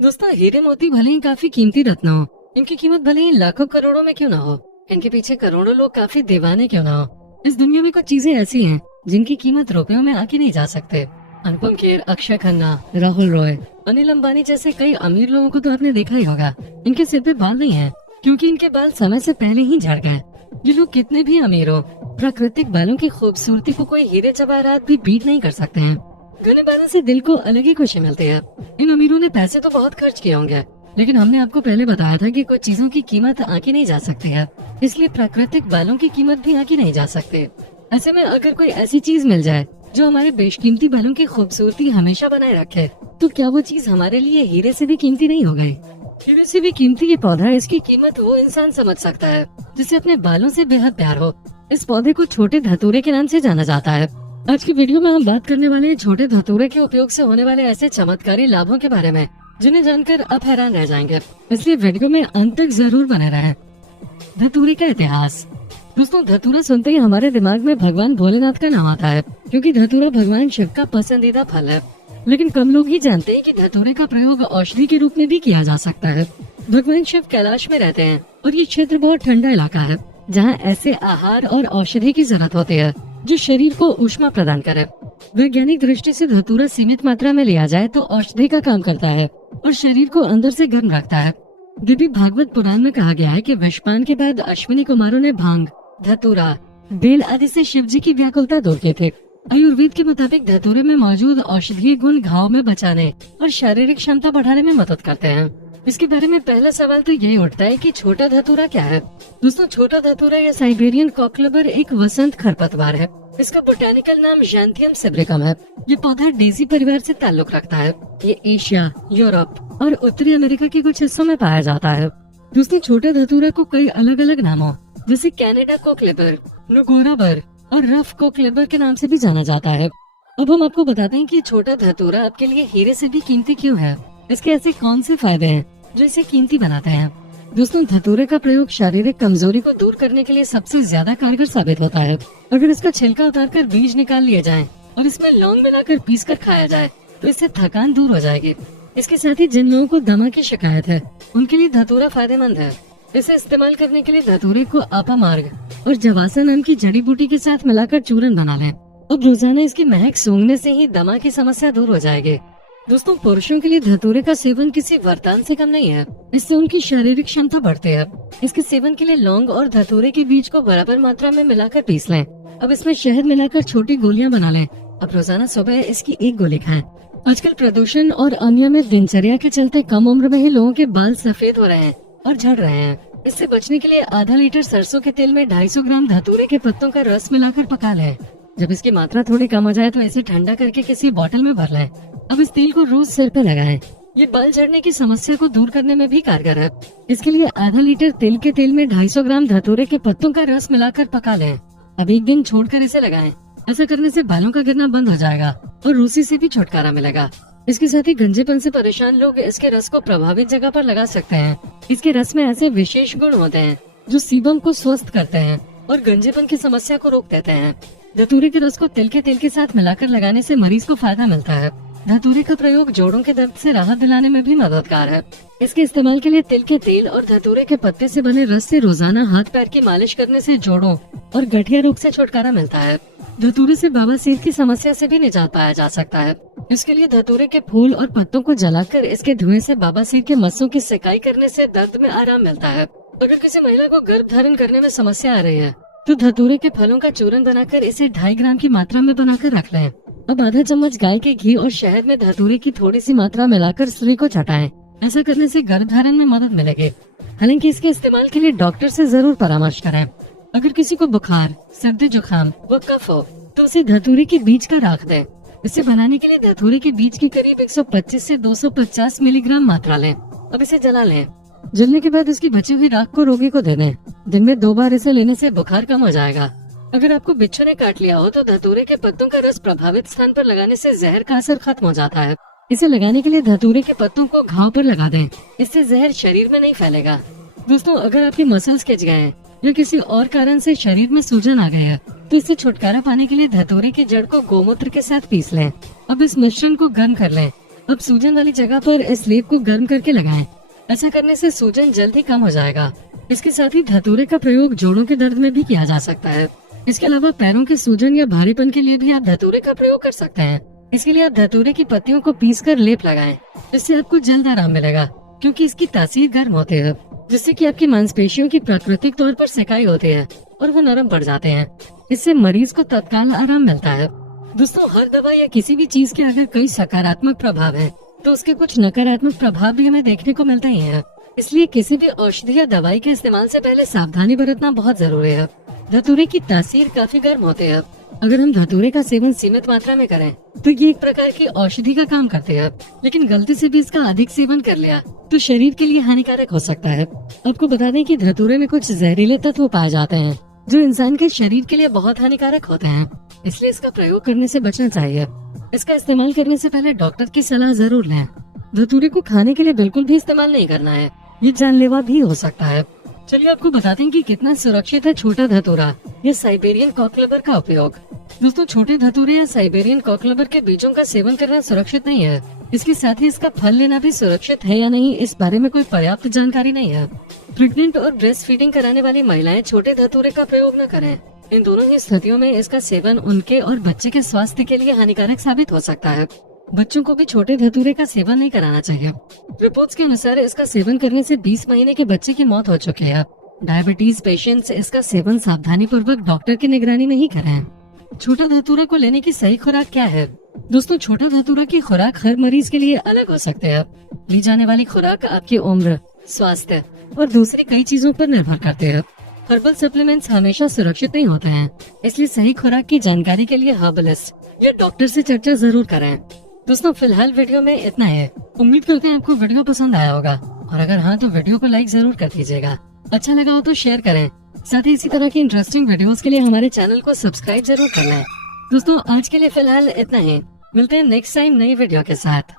दोस्तों, हीरे मोती भले ही काफी कीमती रत्न हो, इनकी कीमत भले ही लाखों करोड़ों में क्यों ना हो, इनके पीछे करोड़ों लोग काफी दीवाने क्यों ना हो, इस दुनिया में कुछ चीजें ऐसी हैं जिनकी कीमत रुपयों में आके नहीं जा सकते। अनुपम खेर, अक्षय खन्ना, राहुल रॉय, अनिल अंबानी जैसे कई अमीर लोगों को तो आपने देखा ही होगा, इनके सिर पे बाल नहीं है क्योंकि इनके बाल समय से पहले ही झड़ गए। ये लोग कितने भी अमीर हो, प्राकृतिक बालों की खूबसूरती को कोई हीरे जवाहरात भी बीट नहीं कर सकते हैं। घने बालों से दिल को अलग ही खुशी मिलती है। इन अमीरों ने पैसे तो बहुत खर्च किए होंगे, लेकिन हमने आपको पहले बताया था कि कुछ चीजों की कीमत आंकी नहीं जा सकती है, इसलिए प्राकृतिक बालों की कीमत भी आंकी नहीं जा सकती। ऐसे में अगर कोई ऐसी चीज मिल जाए जो हमारे बेशकीमती बालों की खूबसूरती हमेशा बनाए रखे, तो क्या वो चीज हमारे लिए हीरे से भी कीमती नहीं हो गई? हीरे से भी कीमती ये पौधा है, इसकी कीमत वो इंसान समझ सकता है जिसे अपने बालों से बेहद प्यार हो। इस पौधे को छोटे धतूरे के नाम से जाना जाता है। आज की वीडियो में हम बात करने वाले हैं छोटे धतूरे के उपयोग से होने वाले ऐसे चमत्कारी लाभों के बारे में जिन्हें जानकर आप हैरान रह जाएंगे, इसलिए वीडियो में अंत तक जरूर बने रहें। धतूरे का इतिहास। दोस्तों, धतूरा सुनते ही हमारे दिमाग में भगवान भोलेनाथ का नाम आता है क्योंकि धतूरा भगवान शिव का पसंदीदा फल है। लेकिन कम लोग ही जानते हैं कि धतूरे का प्रयोग औषधि के रूप में भी किया जा सकता है। भगवान शिव कैलाश में रहते हैं और ये क्षेत्र बहुत ठंडा इलाका है जहाँ ऐसे आहार और औषधि की जरूरत होती है जो शरीर को ऊष्मा प्रदान करे। वैज्ञानिक दृष्टि से धतूरा सीमित मात्रा में लिया जाए तो औषधि का काम करता है और शरीर को अंदर से गर्म रखता है। देवी भागवत पुराण में कहा गया है कि विषपान के बाद अश्विनी कुमारों ने भांग, धतूरा, बेल आदि से शिव जी की व्याकुलता दूर की थी। आयुर्वेद के मुताबिक धतूरे में मौजूद औषधीय गुण घाव में बचाने और शारीरिक क्षमता बढ़ाने में मदद करते हैं। इसके बारे में पहला सवाल तो यही उठता है कि छोटा धतूरा क्या है। दोस्तों, छोटा धतूरा या साइबेरियन कॉकलबर एक वसंत खरपतवार है। इसका बोटेनिकल नाम ज़ैंथियम सिब्रिकम है। ये पौधा डेजी परिवार से ताल्लुक रखता है। ये एशिया, यूरोप और उत्तरी अमेरिका के कुछ हिस्सों में पाया जाता है। दोस्तों, छोटे धतूरे को कई अलग अलग नामों जैसे कैनेडा कोकलेबर, नोगोराबर और रफ कोकलेबर के नाम से भी जाना जाता है। अब हम आपको बताते हैं कि छोटा धतूरा आपके लिए हीरे से भी कीमती क्यों है। इसके ऐसे कौन से फायदे हैं जो इसे कीमती बनाते हैं। दोस्तों, धतूरे का प्रयोग शारीरिक कमजोरी को दूर करने के लिए सबसे ज्यादा कारगर साबित होता है। अगर इसका छिलका उतारकर बीज निकाल लिए जाएं और इसमें लौंग मिलाकर पीसकर खाया जाए तो इससे थकान दूर हो जाएगी। इसके साथ ही जिन लोगों को दमा की शिकायत है उनके लिए धतूरा फायदेमंद है। इसे इस्तेमाल करने के लिए धतूरे को अपामार्ग और जवासा नाम की जड़ी बूटी के साथ मिलाकर चूरन बना लें। अब रोजाना इसकी महक सूंघने से ही दमा की समस्या दूर हो जाएगी। दोस्तों, पुरुषों के लिए धतूरे का सेवन किसी वरदान से कम नहीं है। इससे उनकी शारीरिक क्षमता बढ़ती है। इसके सेवन के लिए लौंग और धतूरे के बीज को बराबर मात्रा में मिलाकर पीस लें। अब इसमें शहद मिलाकर छोटी गोलियां बना लें। अब रोजाना सुबह इसकी एक गोली खाएं। आजकल प्रदूषण और अनियमित दिनचर्या के चलते कम उम्र में ही लोगों के बाल सफेद हो रहे हैं और झड़ रहे हैं। इससे बचने के लिए आधा लीटर सरसों के तेल में 250 ग्राम धतूरे के पत्तों का रस मिलाकर पका लें। जब इसकी मात्रा थोड़ी कम हो जाए तो इसे ठंडा करके किसी बोतल में भर लें। अब इस तेल को रोज सिर पे लगाएं। ये बाल झड़ने की समस्या को दूर करने में भी कारगर है। इसके लिए आधा लीटर तिल के तेल में 250 ग्राम धतूरे के पत्तों का रस मिलाकर पका लें। अब एक दिन छोड़कर इसे लगाएं। ऐसा करने से बालों का गिरना बंद हो जाएगा और रूसी से भी छुटकारा मिलेगा। इसके साथ ही गंजेपन से परेशान लोग इसके रस को प्रभावित जगह पर लगा सकते हैं। इसके रस में ऐसे विशेष गुण होते हैं जो सीबम को स्वस्थ करते हैं और गंजेपन की समस्या को रोक देते हैं। धतूरे के रस को तिल के तेल के साथ मिलाकर लगाने से मरीज को फायदा मिलता है। धतूरे का प्रयोग जोड़ों के दर्द से राहत दिलाने में भी मददगार है। इसके इस्तेमाल के लिए तिल के तेल और धतूरे के पत्ते से बने रस से रोजाना हाथ पैर की मालिश करने से जोड़ों और गठिया रोग से छुटकारा मिलता है। धतूरे से बवासीर की समस्या से भी निजात पाया जा सकता है। इसके लिए धतूरे के फूल और पत्तों को जलाकर इसके धुएं से बवासीर के मस्सों की सिकाई करने से दर्द में आराम मिलता है। अगर किसी महिला को गर्भ धारण करने में समस्या आ रही है तो धतूरे के फलों का चूरन बनाकर इसे 2.5 ग्राम की मात्रा में बनाकर रख लें। अब आधा चम्मच गाय के घी और शहद में धतूरे की थोड़ी सी मात्रा मिलाकर स्त्री को चटाएं। ऐसा करने से गर्भ धारण में मदद मिलेगी। हालांकि इसके इस्तेमाल के लिए डॉक्टर से जरूर परामर्श करें। अगर किसी को बुखार, सर्दी, जुकाम व कफ हो तो उसे धतूरे के बीज का राख दें। इसे बनाने के लिए धतूरे के बीज की करीब 125 से 250 मिलीग्राम मात्रा लें। अब इसे जला लें। जलने के बाद इसकी बची हुई राख को रोगी को दे दें। दिन में 2 बार इसे लेने से बुखार कम हो जाएगा। अगर आपको बिच्छू ने काट लिया हो तो धतूरे के पत्तों का रस प्रभावित स्थान पर लगाने से जहर का असर खत्म हो जाता है। इसे लगाने के लिए धतूरे के पत्तों को घाव पर लगा दें। इससे जहर शरीर में नहीं फैलेगा। दोस्तों, अगर आपके मसल्स खिंच गए हैं या किसी और कारण से शरीर में सूजन आ गई है तो इससे छुटकारा पाने के लिए धतूरे की जड़ को गोमूत्र के साथ पीस लें। अब इस मिश्रण को गर्म कर लें अब सूजन वाली जगह पर इस लेप को गर्म करके लगाएं। ऐसा करने से सूजन जल्दी कम हो जाएगा। इसके साथ ही धतूरे का प्रयोग जोड़ों के दर्द में भी किया जा सकता है। इसके अलावा पैरों के सूजन या भारीपन के लिए भी आप धतूरे का प्रयोग कर सकते हैं। इसके लिए आप धतूरे की पत्तियों को पीसकर लेप लगाएं। इससे आपको जल्द आराम मिलेगा, क्योंकि इसकी तासीर गर्म होती है, जिससे कि आपकी मांसपेशियों की प्राकृतिक तौर पर सिकाई होती है और वो नरम पड़ जाते हैं। इससे मरीज को तत्काल आराम मिलता है। दोस्तों, हर दवा या किसी भी चीज के अगर कई सकारात्मक प्रभाव है, तो उसके कुछ नकारात्मक प्रभाव भी हमें देखने को मिलते ही हैं। इसलिए किसी भी औषधि या दवाई के इस्तेमाल से पहले सावधानी बरतना बहुत जरूरी है। धतूरे की तासीर काफी गर्म होती है। अगर हम धतूरे का सेवन सीमित मात्रा में करें तो ये एक प्रकार की औषधि का काम करते हैं, लेकिन गलती से भी इसका अधिक सेवन कर लिया तो शरीर के लिए हानिकारक हो सकता है। आपको बता दें कि धतूरे में कुछ जहरीले तत्व पाए जाते हैं जो इंसान के शरीर के लिए बहुत हानिकारक होते हैं, इसलिए इसका प्रयोग करने से बचना चाहिए। इसका इस्तेमाल करने से पहले डॉक्टर की सलाह जरूर लें। धतूरे को खाने के लिए बिल्कुल भी इस्तेमाल नहीं करना है, ये जानलेवा भी हो सकता है। चलिए आपको बताते हैं कि कितना सुरक्षित है छोटा धतूरा या साइबेरियन कॉकलबर का उपयोग। दोस्तों, छोटे धतूरे या साइबेरियन कॉकलबर के बीजों का सेवन करना सुरक्षित नहीं है। इसके साथ ही इसका फल लेना भी सुरक्षित है या नहीं, इस बारे में कोई पर्याप्त जानकारी नहीं है। प्रेग्नेंट और ब्रेस्ट फीडिंग कराने वाली महिलाएं छोटे धतूरे का प्रयोग न करें। इन दोनों ही स्थितियों में इसका सेवन उनके और बच्चे के स्वास्थ्य के लिए हानिकारक साबित हो सकता है। बच्चों को भी छोटे धतूरे का सेवन नहीं कराना चाहिए। रिपोर्ट्स के अनुसार इसका सेवन करने से 20 महीने के बच्चे की मौत हो चुकी है। डायबिटीज पेशेंट्स इसका सेवन सावधानी पूर्वक डॉक्टर की निगरानी में ही करें। छोटा धतूरा को लेने की सही खुराक क्या है? दोस्तों, छोटा धतूरा की खुराक हर मरीज के लिए अलग हो सकते हैं। ली जाने वाली खुराक आपकी उम्र, स्वास्थ्य और दूसरी कई चीजों पर निर्भर करते हैं। हर्बल सप्लीमेंट्स हमेशा सुरक्षित नहीं होते हैं, इसलिए सही खुराक की जानकारी के लिए हर्बलिस्ट या डॉक्टर से चर्चा जरूर करें। दोस्तों, फिलहाल वीडियो में इतना है। उम्मीद करते हैं आपको वीडियो पसंद आया होगा, और अगर हाँ तो वीडियो को लाइक जरूर कर दीजिएगा। अच्छा लगा हो तो शेयर करें। साथ ही इसी तरह की इंटरेस्टिंग वीडियोस के लिए हमारे चैनल को सब्सक्राइब जरूर कर लें। दोस्तों, आज के लिए फिलहाल इतना ही। मिलते हैं नेक्स्ट टाइम नई वीडियो के साथ।